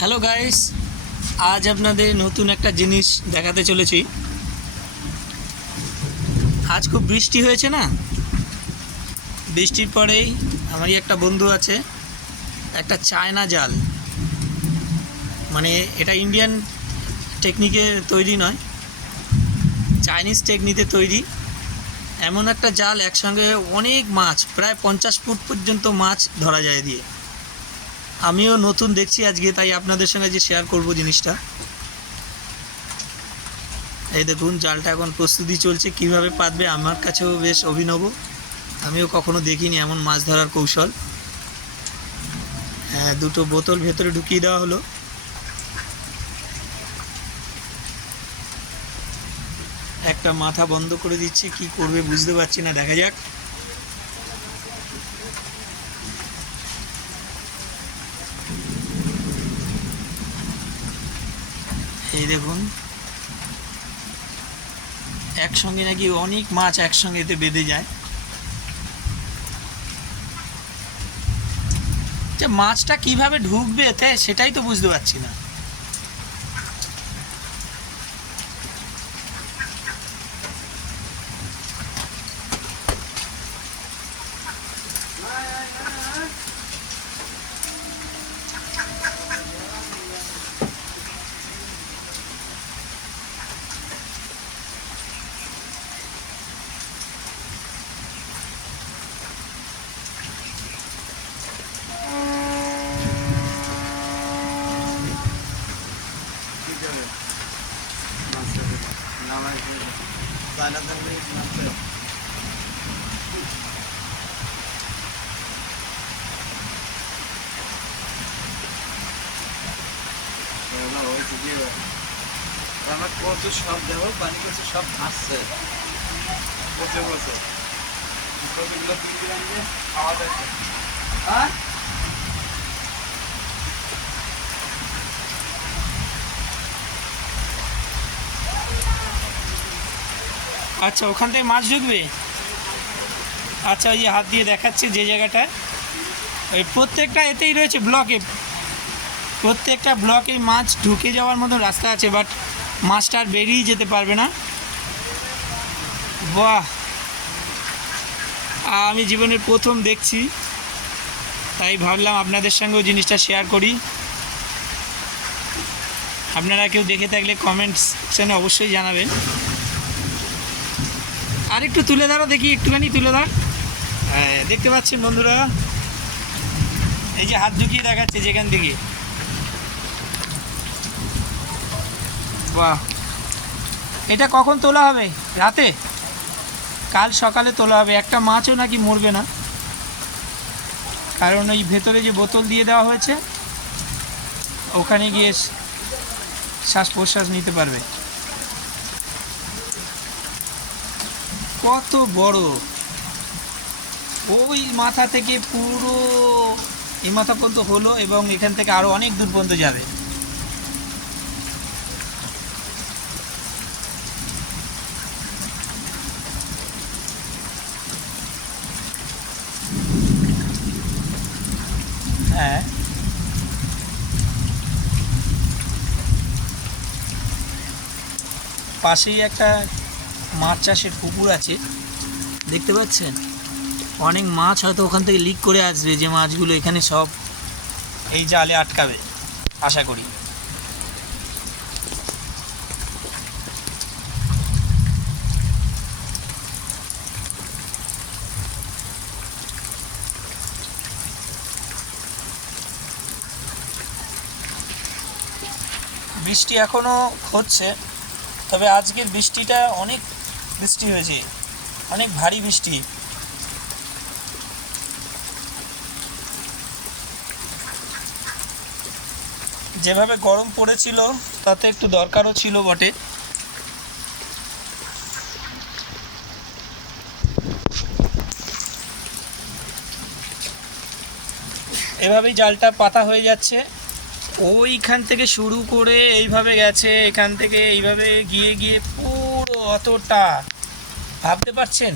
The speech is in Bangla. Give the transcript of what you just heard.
হ্যালো গাইস, আজ আপনাদের নতুন একটা জিনিস দেখাতে চলেছি। আজ খুব বৃষ্টি হয়েছে না, বৃষ্টির পরেই আমারই একটা বন্ধু আছে, একটা চায়না জাল, মানে এটা ইন্ডিয়ান টেকনিকে তৈরি নয়, চাইনিজ টেকনিকে তৈরি। এমন একটা জাল একসঙ্গে অনেক মাছ, প্রায় 50 ফুট পর্যন্ত মাছ ধরা যায় দিয়ে। আমিও নতুন দেখছি আজকে, তাই আপনাদের সঙ্গে যে শেয়ার করব জিনিসটা। এই দেখুন, জালটা এখন প্রস্তুতি চলছে, কিভাবে পাতবে আমার কাছেও বেশ অভিনব, আমিও কখনো দেখিনি এমন মাছ ধরার কৌশল। হ্যাঁ, দুটো বোতল ভেতরে ঢুকিয়ে দেওয়া হলো। একটা মাথা বন্ধ করে দিচ্ছে, কি করবে বুঝতে পারছি না, দেখা যাক। এই দেখুন, একসঙ্গে নাকি অনেক মাছ একসঙ্গে এতে বেঁধে যায়। যে মাছটা কিভাবে ঢুকবে এতে, সেটাই তো বুঝতে পারছি না। আমার কচু সব দেবো, পানি কচু সব ভাসছে বসে বসে কচুগুলো তুলে দিলাম যে খাওয়া যাচ্ছে। হ্যাঁ, আচ্ছা, ওখান থেকে মাছ ঢুকবে। আচ্ছা, ওই যে হাত দিয়ে দেখাচ্ছে যে জায়গাটায়, ওই প্রত্যেকটা এতেই রয়েছে ব্লকে, প্রত্যেকটা ব্লকে মাছ ঢুকে যাওয়ার মতো রাস্তা আছে, বাট মাছটা আর বেরিয়ে যেতে পারবে না। বাহ, আমি জীবনের প্রথম দেখছি, তাই ভাবলাম আপনাদের সঙ্গেও জিনিসটা শেয়ার করি। আপনারা কেউ দেখে থাকলে কমেন্ট সেকশনে অবশ্যই জানাবেন। আর একটু তুলে ধরো দেখি, একটুখানি তুলে ধর। হ্যাঁ, দেখতে পাচ্ছেন বন্ধুরা, এই যে হাত ঢুকিয়ে দেখাচ্ছে যেখান থেকে। বাহ, এটা কখন তোলা হবে? রাতে? কাল সকালে তোলা হবে। একটা মাছও নাকি মরবে না, কারণ ওই ভেতরে যে বোতল দিয়ে দেওয়া হয়েছে, ওখানে গিয়ে শ্বাস প্রশ্বাস নিতে পারবে। কত বড়! ওই মাথা থেকে পুরো এই মাথা পর্যন্ত হলো, এবং এখান থেকে আরও অনেক দূর পর্যন্ত যাবে। হ্যাঁ, পাশেই একটা মাছ চাষের পুকুর আছে, দেখতে পাচ্ছেন। অনেক মাছ হয়তো ওখান থেকে লিক করে আসবে, যে মাছগুলো এখানে সব এই জালে আটকাবে আশা করি। বৃষ্টি এখনও হচ্ছে, তবে আজকের বৃষ্টিটা অনেক বৃষ্টি হয়েছে, অনেক ভারী বৃষ্টি। যেভাবে গরম পড়েছিল, তাতে একটু দরকারও ছিল বটে। এভাবেই জালটা পাতা হয়ে যাচ্ছে, ওইখান থেকে শুরু করে এইভাবে গেছে, এখান থেকে এইভাবে গিয়ে গিয়ে পুরো অতটা, ভাবতে পারছেন?